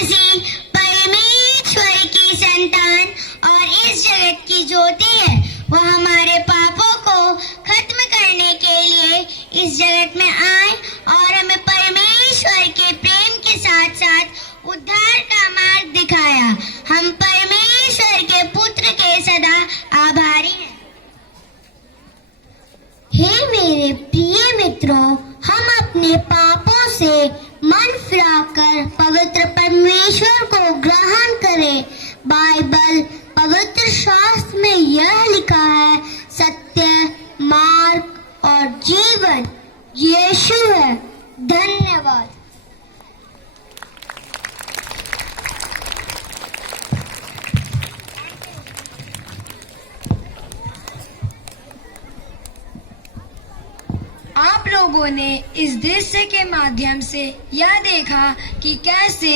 मसीह परमेश्वर की संतान और इस जगत की ज्योति है। वह हमारे पापों को खत्म करने के लिए इस जगत में आए और हमें परमेश्वर के प्रेम के साथ साथ उद्धार का मार्ग दिखाया। हम परमेश्वर के पुत्र के सदा आभारी हैं। हे मेरे प्रिय मित्रों, हम अपने पापों से मन फिराकर पवित्र परमेश्वर को ग्रहण करें। बाइबल पवित्र शास्त्र में यह लिखा है, सत्य, मार्ग और जीवन यीशु है। धन्यवाद। आप लोगों ने इस दृश्य के माध्यम से यह देखा कि कैसे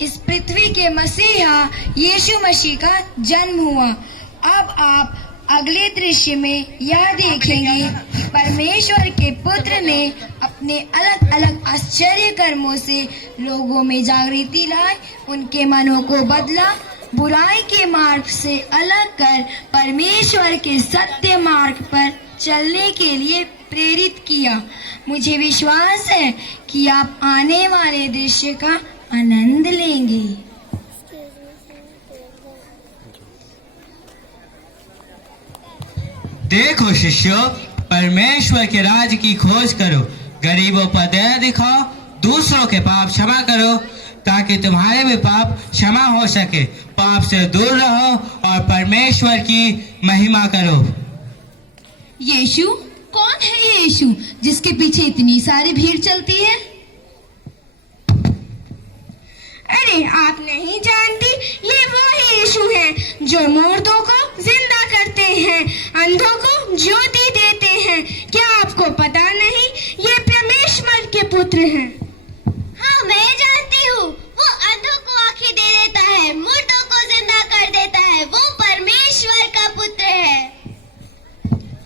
इस पृथ्वी के मसीहा यीशु मसीह का जन्म हुआ। अब आप अगले दृश्य में यह देखेंगे, परमेश्वर के पुत्र ने अपने अलग अलग आश्चर्य कर्मों से लोगों में जागृति लाई, उनके मनों को बदला, बुराई के मार्ग से अलग कर परमेश्वर के सत्य मार्ग पर चलने के लिए प्रेरित किया। मुझे विश्वास है कि आप आने वाले दृश्य का आनंद लेंगे। देखो शिष्यों, परमेश्वर के राज की खोज करो, गरीबों पर दया दिखाओ, दूसरों के पाप क्षमा करो ताकि तुम्हारे भी पाप क्षमा हो सके। पाप से दूर रहो और परमेश्वर की महिमा करो। यीशु कौन है? ये यीशु जिसके पीछे इतनी सारी भीड़ चलती है? अरे आप नहीं जानती, ये वो यीशु हैं जो मुर्दों को जिंदा करते हैं, अंधों को ज्योति देते हैं। क्या आपको पता नहीं? ये परमेश्वर के पुत्र हैं। हाँ, मैं जानती हूँ। वो अंधों को आंखें दे देता है, मुर्दों को जिंदा कर देता है। वो परमेश्वर का पुत्र है।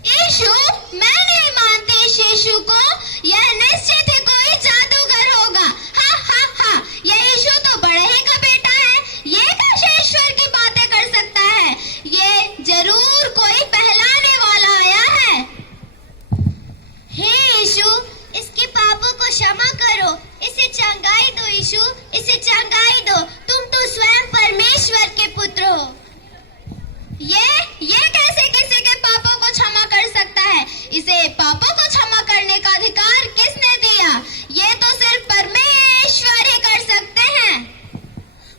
यीशु, मैं नहीं मानती इस यीशु को। यह निश्चित ही कोई जादूगर होगा। हाँ हाँ हाँ, यह यीशु तो बड़े का बेटा है। ये कैसे ईश्वर की बातें कर सकता है? ये जरूर कोई बहलाने वाला आया है। हे यीशु, इसके पापों को क्षमा करो, इसे चंगाई दो। यीशु, इसे चंगाई दो। तुम तो स्वयं परमेश्वर के पुत्र हो। ये कैसे किसी के पापों को क्षमा कर सकता है? इसे पापों को क्षमा करने का अधिकार किसने दिया? ये तो सिर्फ परमेश्वर ही कर सकते हैं।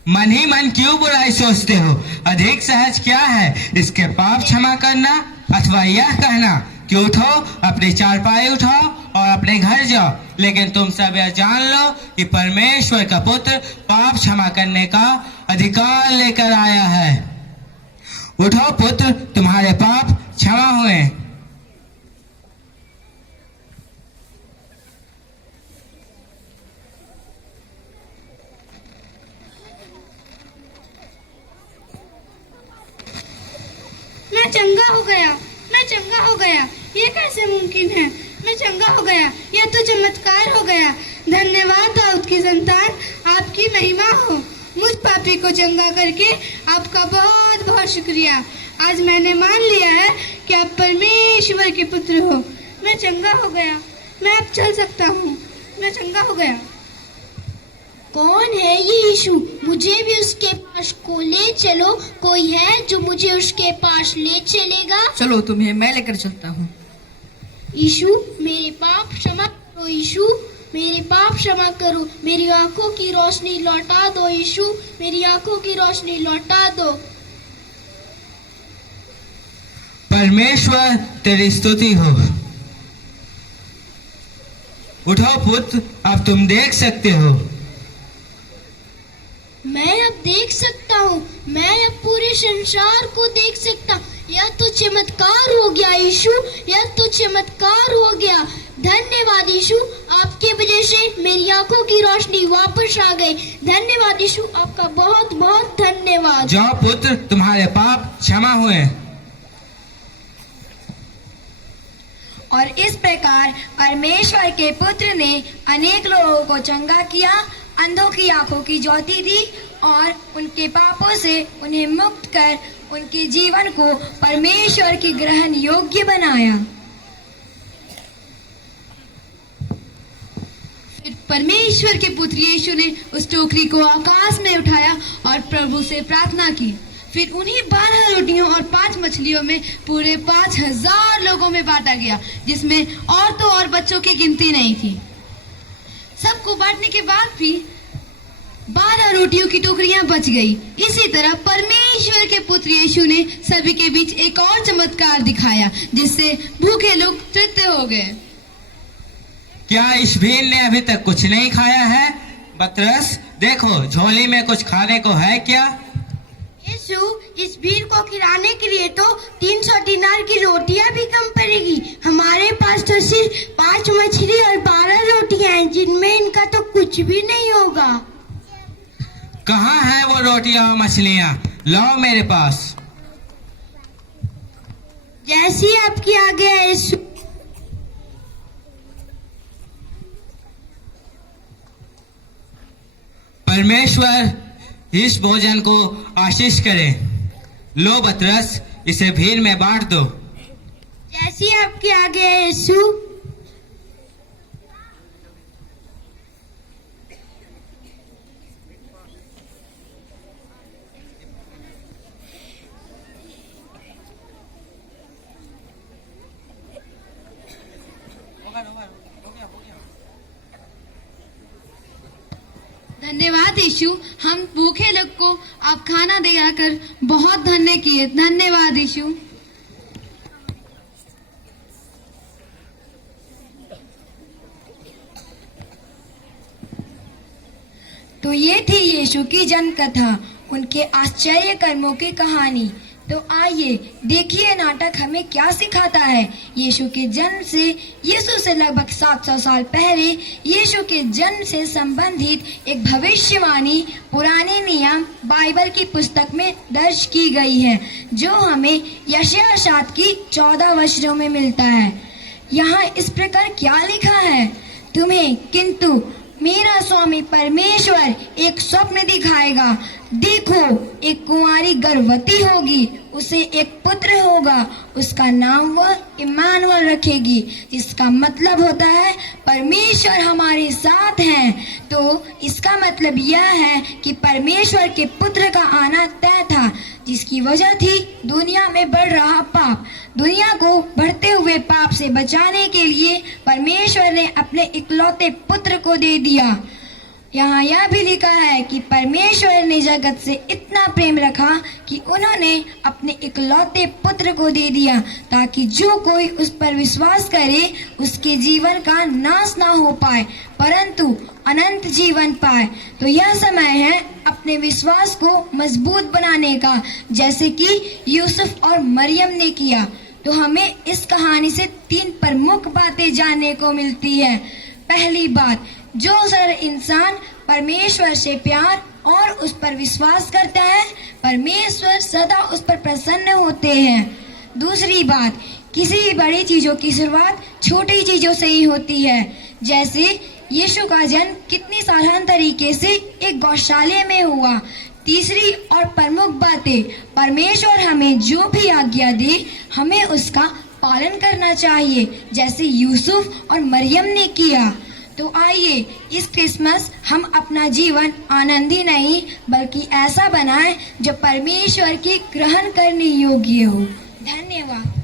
मन ही मन क्यों बुराई सोचते हो? अधिक सहज क्या है, इसके पाप क्षमा करना अथवा यह कहना कि उठो, अपनी चारपाई उठाओ और अपने घर जाओ। लेकिन तुम सब यह जान लो कि परमेश्वर का पुत्र पाप क्षमा करने का अधिकार लेकर आया है। उठो पुत्र, तुम्हारे पाप क्षमा हुए। मैं चंगा हो गया, मैं चंगा हो गया। ये कैसे मुमकिन है? मैं चंगा हो गया, यह तो चमत्कार हो गया। धन्यवाद दाऊद की संतान, आपकी महिमा हो। मुझ पापी को चंगा करके आपका बहुत बहुत शुक्रिया। आज मैंने मान लिया है कि आप परमेश्वर के पुत्र हो। मैं चंगा हो गया, मैं अब चल सकता हूँ। मैं चंगा हो गया। कौन है ये यीशु? मुझे भी उसके पास को ले चलो। कोई है जो मुझे उसके पास ले चलेगा? चलो, तुम्हें मैं लेकर चलता हूँ। यीशु, मेरे पाप क्षमा करो। यीशु, मेरे पाप क्षमा करो। मेरी आंखों की रोशनी लौटा दो। यीशु, मेरी आंखों की रोशनी लौटा दो। परमेश्वर तेरी स्तुति हो। उठो पुत्र, अब तुम देख सकते हो। मैं अब देख सकता हूँ। मैं अब पूरे संसार को देख सकता हूँ। यह तो चमत्कार हो गया यीशु, यह तो चमत्कार हो गया। धन्यवाद यीशु, आपकी वजह से मेरी आंखों की रोशनी वापस आ गई। धन्यवाद यीशु, आपका बहुत बहुत धन्यवाद। जाओ पुत्र, तुम्हारे पाप क्षमा हुए। और इस प्रकार परमेश्वर के पुत्र ने अनेक लोगों को चंगा किया अंधों की आंखों की ज्योति दी और उनके पापों से उन्हें मुक्त कर उनके जीवन को परमेश्वर के ग्रहण योग्य बनाया। फिर परमेश्वर के पुत्र यीशु ने उस टोकरी को आकाश में उठाया और प्रभु से प्रार्थना की। फिर उन्हीं 12 रोटियों और 5 मछलियों में पूरे 5000 लोगों में बांटा गया, जिसमें औरतों और बच्चों की गिनती नहीं थी। सबको बांटने के बाद भी 12 रोटियों की टोकरियां बच गई। इसी तरह परमेश्वर के पुत्र यीशु ने सभी के बीच एक और चमत्कार दिखाया, जिससे भूखे लोग तृप्त हो गए। क्या इस भीड़ ने अभी तक कुछ नहीं खाया है? पतरस, देखो झोली में कुछ खाने को है क्या? यीशु, इस भीड़ को खिलाने के लिए तो 300 दिनार की रोटियां भी कम पड़ेगी। हमारे पास तो सिर्फ 5 मछली और 12 रोटियां हैं, जिनमें इनका तो कुछ भी नहीं होगा। कहाँ है वो रोटियां और मछलियाँ? लाओ मेरे पास। जैसी आपकी आज्ञा है यीशु। परमेश्वर इस भोजन को आशीष करे। लो पतरस, इसे भीड़ में बांट दो। जैसी आपकी आज्ञा है यीशु। धन्यवाद यीशु, हम भूखे लोग को आप खाना दिलाकर बहुत धन्य किए। धन्यवाद यीशु। तो ये थी यीशु की जन्म कथा, उनके आश्चर्य कर्मों की कहानी। तो आइए देखिए नाटक हमें क्या सिखाता है। यीशु के जन्म से यीशु से लगभग 700 साल पहले यीशु के जन्म से संबंधित एक भविष्यवाणी पुराने नियम बाइबल की पुस्तक में दर्ज की गई है, जो हमें यशायाह 7 की 14 वचनों में मिलता है। यहाँ इस प्रकार क्या लिखा है? तुम्हें किंतु मेरा स्वामी परमेश्वर एक स्वप्न दिखाएगा। देखो, एक कुंवारी गर्भवती होगी, उसे एक पुत्र होगा, उसका नाम वह इम्मानुएल रखेगी, जिसका मतलब होता है परमेश्वर हमारे साथ हैं। तो इसका मतलब यह है कि परमेश्वर के पुत्र का आना तय था, जिसकी वजह थी दुनिया में बढ़ रहा पाप। दुनिया को बढ़ते हुए पाप से बचाने के लिए परमेश्वर ने अपने इकलौते पुत्र को दे दिया। यहाँ यह भी लिखा है कि परमेश्वर ने जगत से इतना प्रेम रखा कि उन्होंने अपने इकलौते पुत्र को दे दिया, ताकि जो कोई उस पर विश्वास करे उसके जीवन का नाश ना हो पाए, परंतु अनंत जीवन पाए। तो यह समय है अपने विश्वास को मजबूत बनाने का, जैसे कि यूसुफ और मरियम ने किया। तो हमें इस कहानी से 3 प्रमुख बातें जानने को मिलती है। पहली बात, जो सरल इंसान परमेश्वर से प्यार और उस पर विश्वास करता है, परमेश्वर सदा उस पर प्रसन्न होते हैं। दूसरी बात, किसी भी बड़ी चीजों की शुरुआत छोटी चीजों से ही होती है। जैसे यीशु का जन्म कितनी साधारण तरीके से एक गौशाले में हुआ। तीसरी और प्रमुख बातें, परमेश्वर हमें जो भी आज्ञा दे हमें उसका पालन करना चाहिए, जैसे यूसुफ और मरियम ने किया। तो आइए इस क्रिसमस हम अपना जीवन आनंदी नहीं बल्कि ऐसा बनाएं जो परमेश्वर की ग्रहण करने योग्य हो। धन्यवाद।